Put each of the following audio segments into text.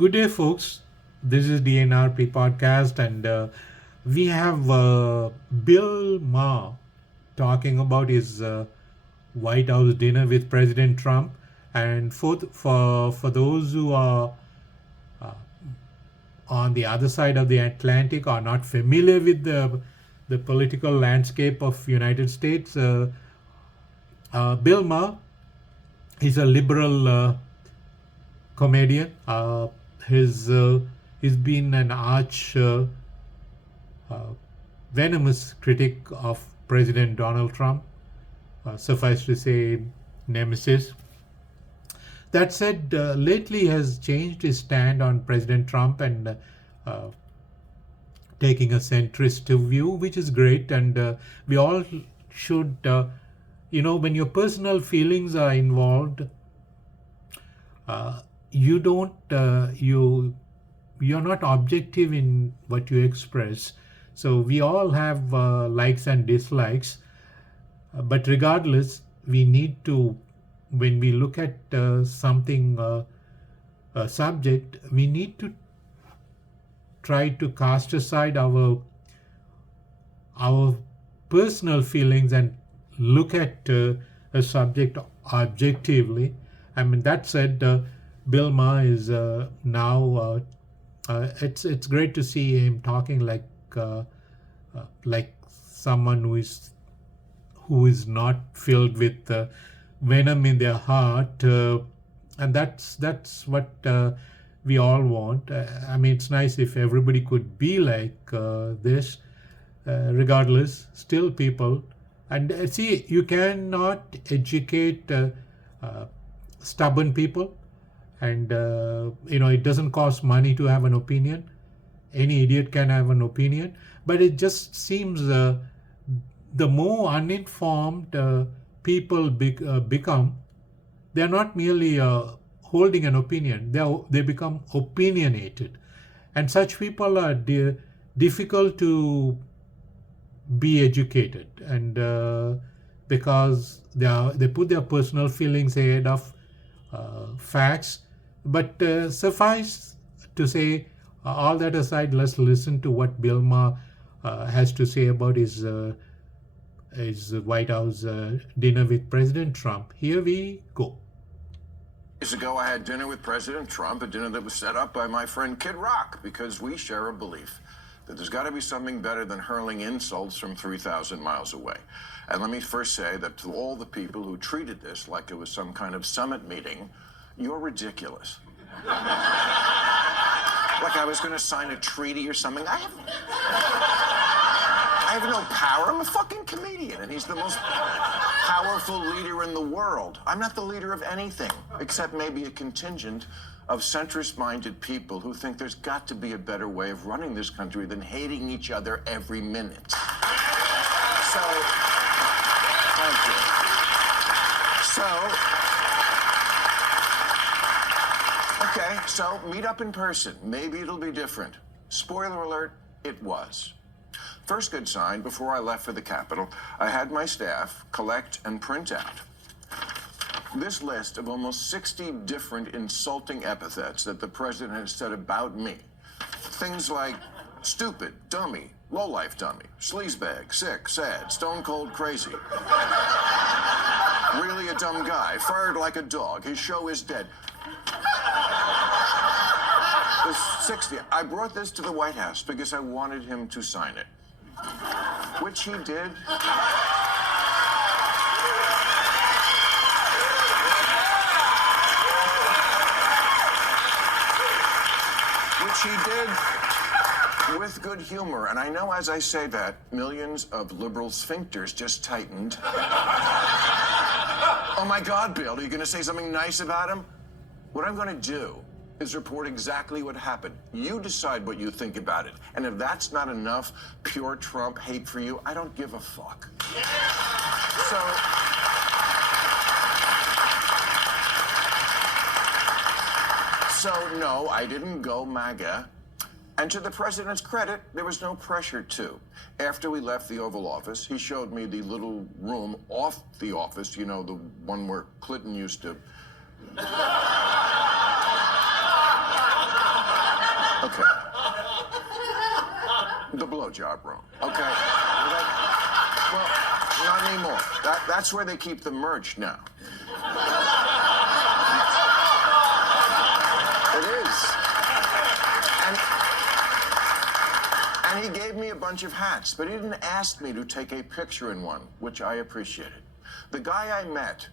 Good day, folks. This is DNRP podcast, and we have Bill Maher talking about his White House dinner with President Trump. And for those who are on the other side of the Atlantic are not familiar with the political landscape of United States, Bill Maher is a liberal comedian. He's been an arch uh, venomous critic of President Donald Trump. Suffice to say, nemesis. That said, lately has changed his stand on President Trump and uh, taking a centrist view, which is great. And we all should, when your personal feelings are involved, uh, you don't you're not objective in what you express. So we all have likes and dislikes, but regardless, we need to, when we look at something, a subject, we need to try to cast aside our personal feelings and look at a subject objectively. I mean, that said, Bill Maher is now. It's great to see him talking like someone who is not filled with venom in their heart, and that's what we all want. I mean, it's nice if everybody could be like this. Regardless, still people, and see, you cannot educate uh, stubborn people, and it doesn't cost money to have an opinion. Any idiot can have an opinion, but it just seems the more uninformed people become, they're not merely holding an opinion, they become opinionated, and such people are difficult to be educated, and because they put their personal feelings ahead of facts. But suffice to say, all that aside, let's listen to what Bill Maher has to say about his White House dinner with President Trump. Here we go. Years ago, I had dinner with President Trump, a dinner that was set up by my friend Kid Rock, because we share a belief that there's got to be something better than hurling insults from 3,000 miles away. And let me first say that to all the people who treated this like it was some kind of summit meeting, you're ridiculous. Like I was going to sign a treaty or something. I have no power. I'm a fucking comedian, and he's the most powerful leader in the world. I'm not the leader of anything, except maybe a contingent of centrist-minded people who think there's got to be a better way of running this country than hating each other every minute. So, thank you. So, meet up in person. Maybe it'll be different. Spoiler alert, it was. First good sign, before I left for the Capitol, I had my staff collect and print out this list of almost 60 different insulting epithets that the president has said about me. Things like stupid, dummy, lowlife dummy, sleazebag, sick, sad, stone cold crazy. Really a dumb guy, fired like a dog, his show is dead. The 60. I brought this to the White House because I wanted him to sign it, which he did. Which he did with good humor. And I know as I say that, millions of liberal sphincters just tightened. Oh my God, Bill, are you going to say something nice about him? What I'm going to do is report exactly what happened. You decide what you think about it. And if that's not enough pure Trump hate for you, I don't give a fuck. So no, I didn't go MAGA. And to the president's credit, there was no pressure to. After we left the Oval Office, he showed me the little room off the office, you know, the one where Clinton used to. Okay. The blowjob room. Okay. Well, not anymore. That's where they keep the merch now. It is. And he gave me a bunch of hats, but he didn't ask me to take a picture in one, which I appreciated. The guy I met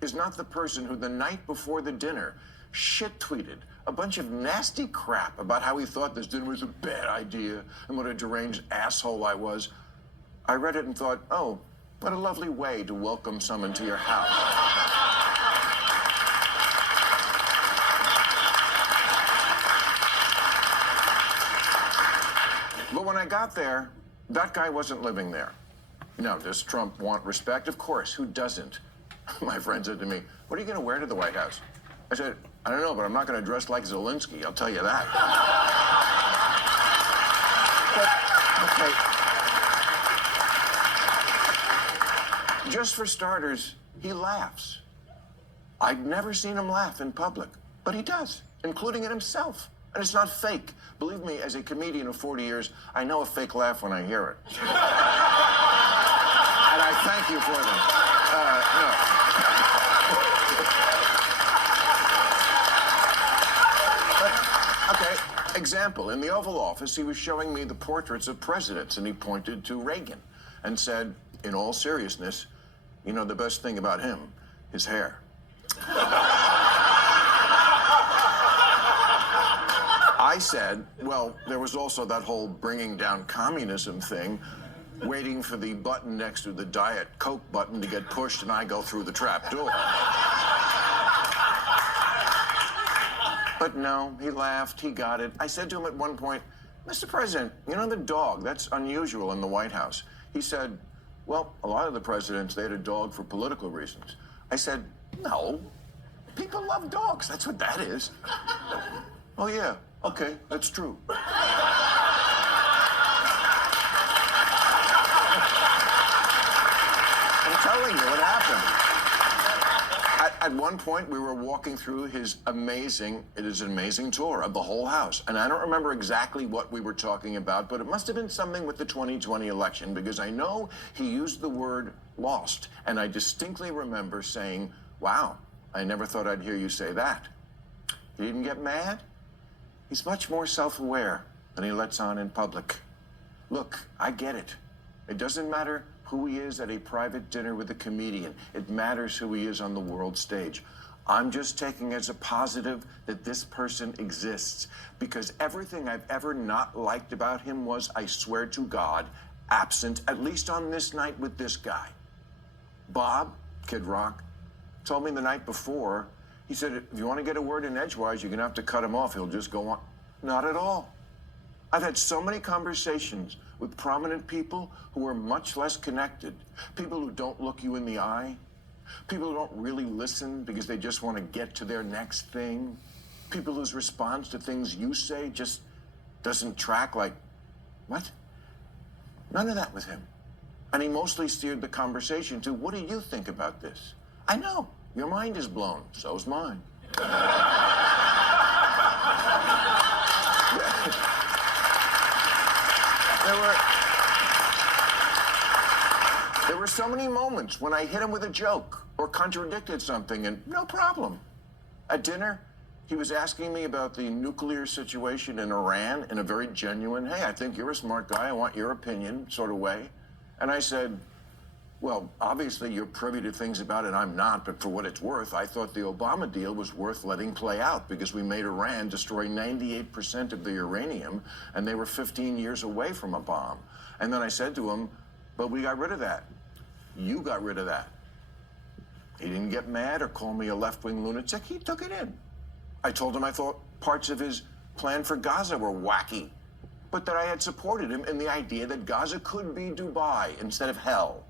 is not the person who the night before the dinner shit-tweeted a bunch of nasty crap about how he thought this dinner was a bad idea and what a deranged asshole I was. I read it and thought, oh, what a lovely way to welcome someone to your house. But when I got there, that guy wasn't living there. Now, does Trump want respect? Of course. Who doesn't? My friend said to me, what are you going to wear to the White House? I said, I don't know, but I'm not going to dress like Zelensky, I'll tell you that. But, okay. Just for starters, he laughs. I'd never seen him laugh in public, but he does, including at himself. And it's not fake. Believe me, as a comedian of 40 years, I know a fake laugh when I hear it. And I thank you for them. No. Okay, example. In the Oval Office, he was showing me the portraits of presidents, and he pointed to Reagan and said, in all seriousness, you know the best thing about him? His hair. I said, well, there was also that whole bringing down communism thing, waiting for the button next to the Diet Coke button to get pushed and I go through the trap door. But no, he laughed, he got it. I said to him at one point, Mr. President, you know the dog, that's unusual in the White House. He said, well, a lot of the presidents, they had a dog for political reasons. I said, no, people love dogs, that's what that is. Oh yeah, okay, that's true. I'm telling you what happened. At one point, we were walking through his amazing tour of the whole house. And I don't remember exactly what we were talking about, but it must have been something with the 2020 election, because I know he used the word lost. And I distinctly remember saying, wow, I never thought I'd hear you say that. He didn't get mad. He's much more self-aware than he lets on in public. Look, I get it. It doesn't matter who he is at a private dinner with a comedian. It matters who he is on the world stage. I'm just taking as a positive that this person exists, because everything I've ever not liked about him was, I swear to God, absent, at least on this night with this guy. Bob, Kid Rock, told me the night before, he said, if you want to get a word in edgewise, you're going to have to cut him off. He'll just go on. Not at all. I've had so many conversations with prominent people who are much less connected, people who don't look you in the eye, people who don't really listen because they just want to get to their next thing, people whose response to things you say just doesn't track, like, what? None of that with him. And he mostly steered the conversation to, what do you think about this? I know, your mind is blown, so's mine. There were so many moments when I hit him with a joke or contradicted something, and no problem. At dinner, he was asking me about the nuclear situation in Iran in a very genuine, hey, I think you're a smart guy, I want your opinion sort of way. And I said, well, obviously you're privy to things about it I'm not, but for what it's worth, I thought the Obama deal was worth letting play out because we made Iran destroy 98% of the uranium, and they were 15 years away from a bomb. And then I said to him, but we got rid of that. You got rid of that. He didn't get mad or call me a left-wing lunatic. He took it in. I told him I thought parts of his plan for Gaza were wacky, but that I had supported him in the idea that Gaza could be Dubai instead of hell.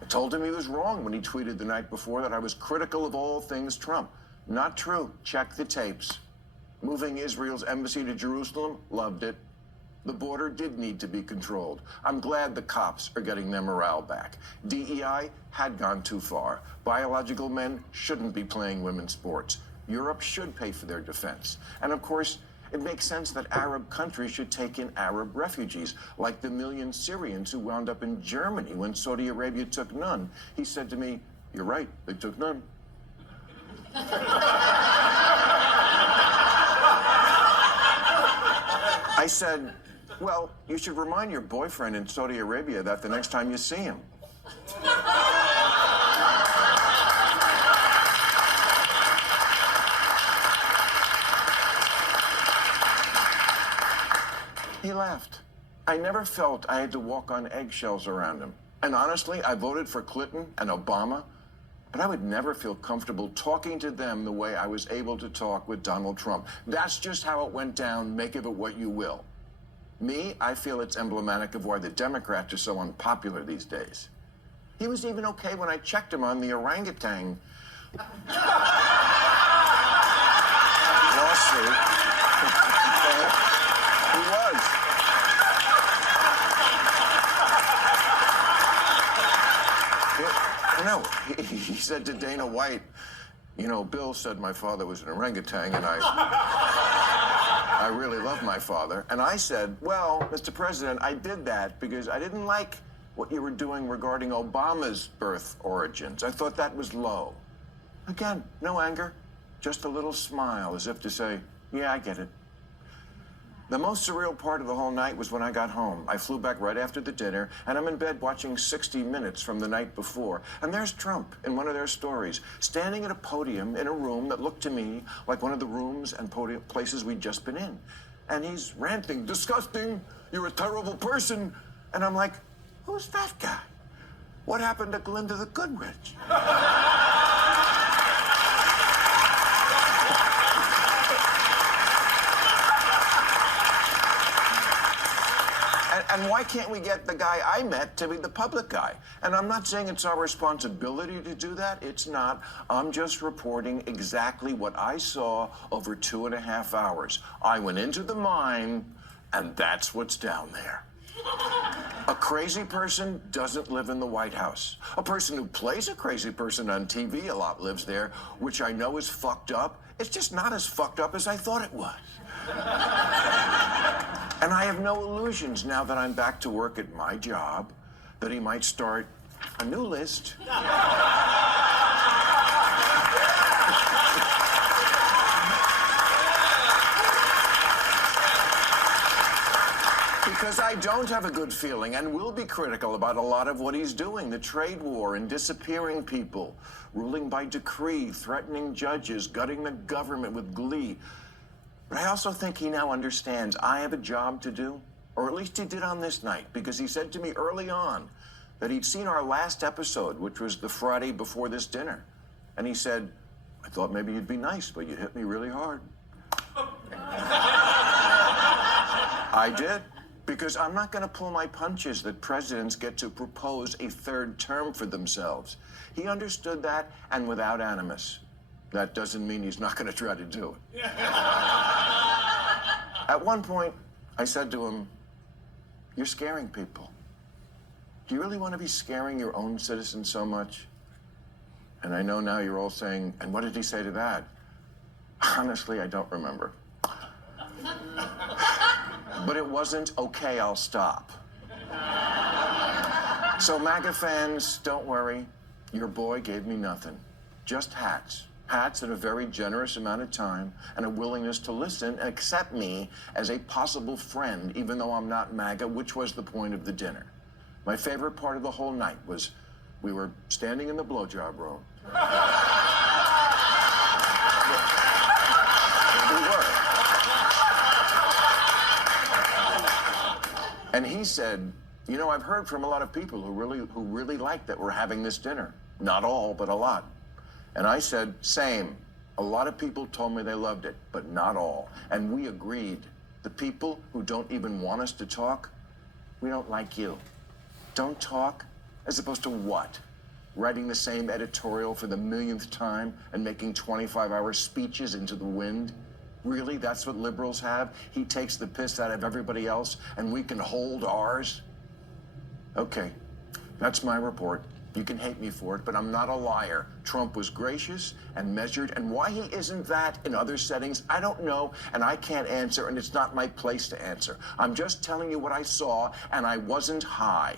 I told him he was wrong when he tweeted the night before that I was critical of all things Trump. Not true. Check the tapes. Moving Israel's embassy to Jerusalem, loved it. The border did need to be controlled. I'm glad the cops are getting their morale back. DEI had gone too far. Biological men shouldn't be playing women's sports. Europe should pay for their defense. And of course, It makes sense that Arab countries should take in Arab refugees, like the million Syrians who wound up in Germany when Saudi Arabia took none. He said to me, "You're right, they took none." I said, "Well, you should remind your boyfriend in Saudi Arabia that the next time you see him." He laughed. I never felt I had to walk on eggshells around him. And honestly, I voted for Clinton and Obama, but I would never feel comfortable talking to them the way I was able to talk with Donald Trump. That's just how it went down. Make of it what you will. Me, I feel it's emblematic of why the Democrats are so unpopular these days. He was even okay when I checked him on the orangutan lawsuit. He was. No, he said to Dana White, "You know, Bill said my father was an orangutan, and I really love my father." And I said, "Well, Mr. President, I did that because I didn't like what you were doing regarding Obama's birth origins. I thought that was low." Again, no anger, just a little smile as if to say, "Yeah, I get it." The most surreal part of the whole night was when I got home. I flew back right after the dinner, and I'm in bed watching 60 Minutes from the night before. And there's Trump in one of their stories, standing at a podium in a room that looked to me like one of the rooms and places we'd just been in. And he's ranting, "Disgusting, you're a terrible person." And I'm like, who's that guy? What happened to Glinda the Good Witch? And why can't we get the guy I met to be the public guy? And I'm not saying it's our responsibility to do that. It's not. I'm just reporting exactly what I saw over 2.5 hours. I went into the mine, and that's what's down there. A crazy person doesn't live in the White House. A person who plays a crazy person on TV a lot lives there, which I know is fucked up. It's just not as fucked up as I thought it was. And I have no illusions now that I'm back to work at my job that he might start a new list. Because I don't have a good feeling and will be critical about a lot of what he's doing. The trade war and disappearing people, ruling by decree, threatening judges, gutting the government with glee. But I also think he now understands I have a job to do, or at least he did on this night, because he said to me early on that he'd seen our last episode, which was the Friday before this dinner. And he said, "I thought maybe you'd be nice, but you hit me really hard." I did, because I'm not going to pull my punches that presidents get to propose a third term for themselves. He understood that, and without animus. That doesn't mean he's not going to try to do it. At one point, I said to him, "You're scaring people. Do you really want to be scaring your own citizens so much?" And I know now you're all saying, "And what did he say to that?" Honestly, I don't remember. But it wasn't, "Okay, I'll stop." So MAGA fans, don't worry. Your boy gave me nothing. Just hats. Hats and a very generous amount of time and a willingness to listen and accept me as a possible friend, even though I'm not MAGA, which was the point of the dinner. My favorite part of the whole night was we were standing in the blowjob room. We were. And he said, "You know, I've heard from a lot of people who really like that we're having this dinner. Not all, but a lot." And I said, "Same. A lot of people told me they loved it, but not all." And we agreed. The people who don't even want us to talk, we don't like you. Don't talk, as opposed to what? Writing the same editorial for the millionth time and making 25-hour speeches into the wind? Really, that's what liberals have? He takes the piss out of everybody else, and we can hold ours? Okay, that's my report. You can hate me for it, but I'm not a liar. Trump was gracious and measured, and why he isn't that in other settings, I don't know, and I can't answer, and it's not my place to answer. I'm just telling you what I saw, and I wasn't high.